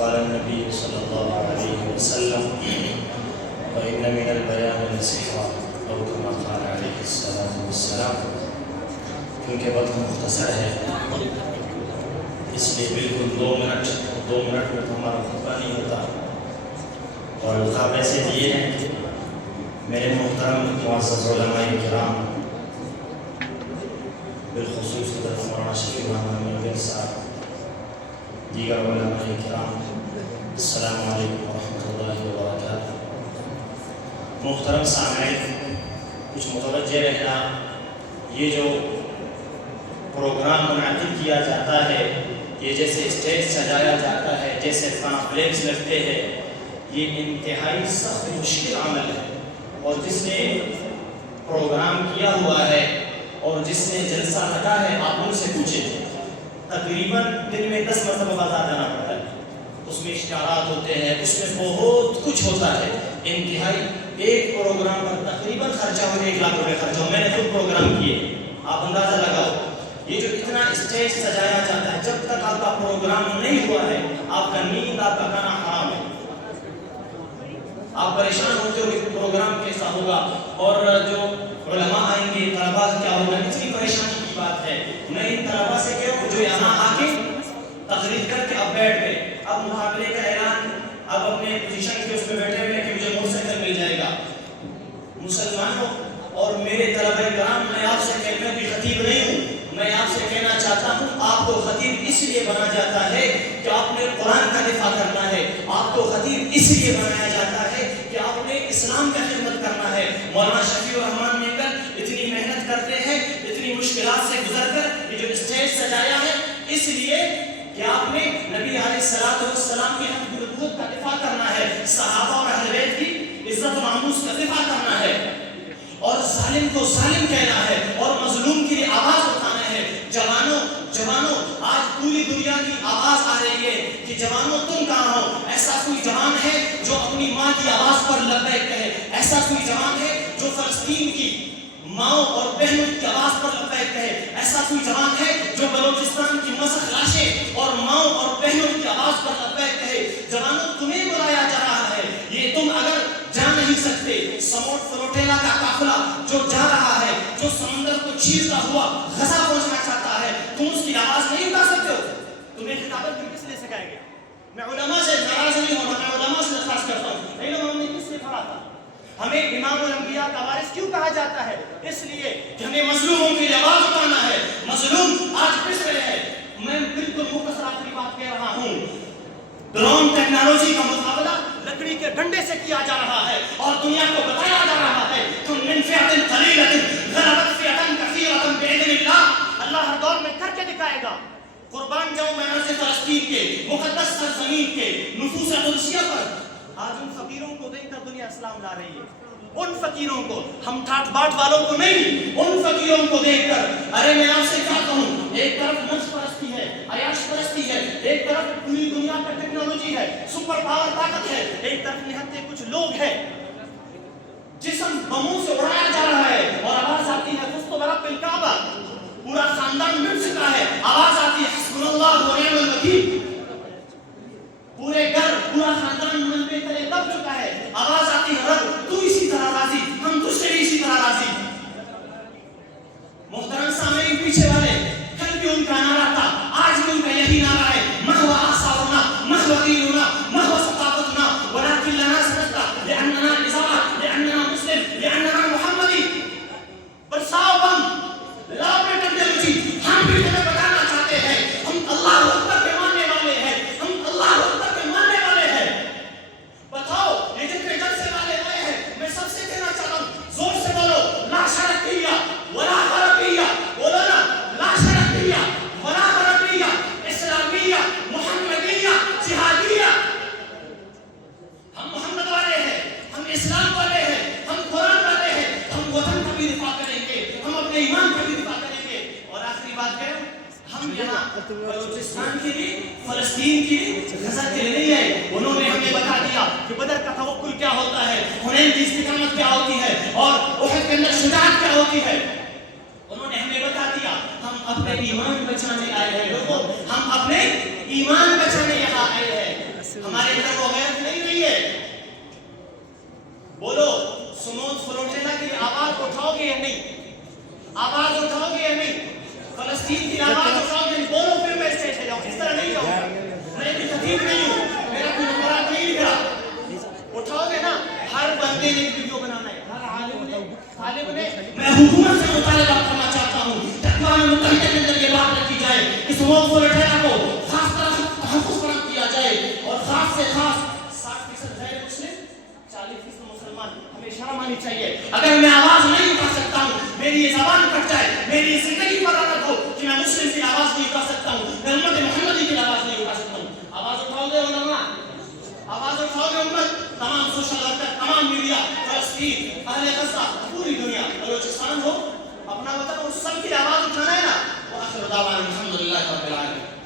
قال النبي صلى الله عليه وسلم وإن من البيان لسحرا أو كما قال عليه الصلاة والسلام. کیونکہ وقت مختصر ہے اس لیے بالکل 2 منٹ میں تو ہمارا خطبہ نہیں ہوتا، اور القاب ایسے دیے ہیں کہ میرے محترم معزز علماء کرام، بالخصوص حضرت مولانا شفیع الرحمن ملگری صاحب، دیگر علماء کرام، السلام علیکم ورحمۃ اللہ وبرکاتہ. محترم سامعین، کچھ متوجہ رہنا، یہ جو پروگرام منعقد کیا جاتا ہے، یہ جیسے اسٹیج سجایا جاتا ہے، جیسے پامفلیٹس لگتے ہیں، یہ انتہائی سخت مشکل عمل ہے. اور جس نے پروگرام کیا ہوا ہے اور جس نے جلسہ رکھا ہے، آپ ان سے پوچھیں، تقریباً دن میں 10 مرتبہ بازار جانا پڑتا ہے، اس میں اشتہارات ہوتے ہیں، اس میں بہت کچھ ہوتا ہے. انتہائی ایک پروگرام پر تقریباً خرچہ ہو 1 لاکھ روپے خرچہ ہو. میں نے خود پروگرام کیے، آپ اندازہ لگاؤ. یہ جو اتنا اسٹیج سجایا جاتا ہے، جب تک آپ کا پروگرام نہیں ہوا ہے، آپ کا نیند، آپ کا کھانا حرام ہے. آپ پریشان ہوتے ہو کہ پروگرام کیسا ہوگا، اور جو علماء آئیں گے، طلباء کیا ہوگا. کتنی پریشانی کی بات ہے. میں ان طلباء سے کہوں جو یہاں آ کے تقریر کر کے اب بیٹھ گئے، اب مقابلے کا اعلان، اب اپنے پوزیشن کے اس میں بیٹھے ہوئے کہ مجھے موٹر سائیکل مل جائے گا. مسلمانوں اور میرے طلباء کرام، میں آپ سے میں بھی خطیب نہیں ہوں، میں آپ سے کہنا چاہتا ہوں، آپ کو خطیب اس لیے بنا جاتا ہے کہ آپ نے قرآن کا دفاع کرنا ہے. آپ کو خطیب اس لیے بنایا جاتا ہے کہ آپ نے اسلام کا خدمت کرنا ہے. مولانا شفیع الرحمن ملگر اتنی محنت کرتے ہیں، اتنی مشکلات سے گزر کر یہ جو اسٹیج سجایا ہے، اس لیے کہ آپ نے نبی علیہ السلام کی حق نبوت کا دفاع کرنا ہے، صحابہ اور اہل بیت کی عزت و ناموس کا دفاع کرنا ہے، اور ظالم کو ظالم کہنا ہے، اور مظلوم کے لیے آواز اٹھانا ہے. جوانوں، آج پوری دنیا کی آواز آ رہی ہے کہ جوانوں تم کہاں ہو. ایسا کوئی جوان ہے جو اپنی ماں کی آواز پر لبیک کہے؟ ایسا کوئی جوان ہے جو فلسطین کی ماؤں اور بہنوں کی آواز پر لبیک کہے؟ ایسا کوئی جوان ہے جو بلوچستان کی مسخ لاشیں اور ماؤں اور بہنوں کی آواز پر لبیک کہے؟ جوانوں، تمہیں بلایا جا رہا ہے. یہ تم اگر جا نہیں سکتے، سموٹ فروٹیلا کا قافلہ جو جا رہا ہے، جو سمندر کو چیرتا ہوا غزہ پہنچنا چاہتا ہے، تم اس کی آواز نہیں اٹھا سکتے ہو. تمہیں خطابت بھی کس نے سکھایا گیا؟ میں علماء سے ناراض نہیں ہوں، میں علماء سے درخواست کرتا ہوں، علم ہم نے کس سے پڑھا تھا؟ ہمیں امام الانبیاء کا وارث کیوں کہا جاتا ہے؟ اس لیے کہ ہمیں مظلوموں کی آواز اٹھانا ہے. مظلوم آج پس رہے ہیں. میں بالکل مختصر آخری بات کہہ رہا ہوں. ڈرون ٹیکنالوجی کا مقابلہ لکڑی کے ڈنڈے سے کیا جا رہا ہے، اور دنیا کو بتایا جا رہا ہے کہ من فئۃ قلیلۃ غلبت فئۃ کثیرۃ باذن اللہ. اللہ ہر دور میں کر کے دکھائے گا. قربان جاؤں میں ناز فلسطین کے مقدس سرزمین کے نفوس قدسیہ پر. آج ان فقیروں کو دیکھ کر دنیا اسلام لا رہی ہے. ان فقیروں کو، ہم ٹھاٹ باٹ والوں کو نہیں، ان فقیروں کو دیکھ کر. ارے میں آپ سے کیا کہوں، ایک طرف منصب پرستی ہے، عیاش پرستی ہے، ایک طرف پوری دنیا پر ٹیکنالوجی ہے، سپر پاور طاقت ہے، ایک طرف نہتے کچھ لوگ ہیں. جسم بموں سے اڑایا جا رہا ہے اور آواز آتی ہے فزت برب الکعبہ. پورا خاندان مل چکا ہے، آواز آتی ہے حسبنا اللہ و نعم الوکیل. پورے گھر، پورا خاندان ملبے تلے دب چکا ہے، آواز آتی ہے رب تو اسی طرح راضی، ہم تجھ سے بھی اسی طرح راضی. محترم سامعین، پیچھے والے، کل بھی ان کا نعرہ تھا، آج بھی ان کا یہی نعرہ ہے، محو آثارنا، محو دیننا، محو ثقافتنا، ولكن لنا سنتنا لأننا نزاع، لأننا مسلم، لأننا محمدی. برساؤ بم، لاؤ ٹیکنالوجی. ہم بھی تمہیں بتانا چاہتے ہیں، ہم اللہ اکبر کے ماننے والے ہیں، ہم اللہ اکبر کے ماننے والے ہیں. بتاؤ، یہ جتنے جلسے والے آئے ہیں، میں سب سے کہنا چاہتا ہوں، زور سے بولو، لا شرقیہ ولا غربیہ. بولو نا، لا شرقیہ ولا غربیہ، اسلامیہ، محمدیہ، جہادیہ. ہم محمد والے ہیں، ہم اسلام والے ہیں، ہم قرآن والے ہیں. ہم وطن کا بھی دفاع کریں گے، ہم اپنے ایمان کا بھی دفاع کریں گے. اور آخری بات ہے، ہم یہاں بلوچستان کے لیے، فلسطین کے لیے، غزہ کے لیے نہیں آئے. انہوں نے ہمیں بتا دیا کہ بدر کا توکل کیا ہوتا ہے، حنین کی استقامت کیا ہوتی ہے، اور احد کے اندر شجاعت کیا ہوتی ہے. انہوں نے ہمیں بتا دیا. ہم اپنے ایمان بچانے آئے ہیں لوگوں، ہم اپنے ایمان بچانے یہاں آئے ہیں. ہمارے اندر وہ غیرت نہیں رہی ہے. بولو سمود فلوٹیلا کی آواز اٹھاؤ گے یا نہیں؟ آواز اٹھاؤ گے یا نہیں؟ فلسطین کی آواز اٹھاؤ گے؟ بولو پھر میں اسٹیج پہ جاؤں. اس طرح نہیں جاؤں گا. میں بھی خطیب نہیں ہوں, میرا کوئی نمبرات نہیں لکھ رہا. اٹھاؤ گے نا. ہر بندے نے ویڈیو بنانا ہے, ہر عالم نے, طالب نے. میں حکومت سے مطالبہ کرنا چاہتا ہوں اقوام متحدہ کے اندر یہ بات رکھی جائے کہ سمود فلوٹیلا کو خاص طرح سے تحفظ فراہم کیا جائے, اور خاص سے خاص 60% غیر مسلم, 40% مسلمان. ہمیں شرم آنی چاہیے. اگر میں آواز نہیں اٹھا سکتا ہوں, میری یہ زبان کٹ جائے, میری یہ زندگی پر عادت ہو کہ میں مسلم کی آواز نہیں اٹھا سکتا ہوں, میں امت محمدی کی آواز نہیں اٹھا سکتا ہوں. آواز اٹھاؤ گے علماء, آواز اٹھاؤ گے امت, تمام سوشل ورکر, تمام میڈیا, فلسطین, اہل غزہ, پوری دنیا, بلوچستان ہو, اپنا وطن ہو, سب کی آواز اٹھانا ہے نا. وآخر دعوانا الحمدللہ رب العالمین.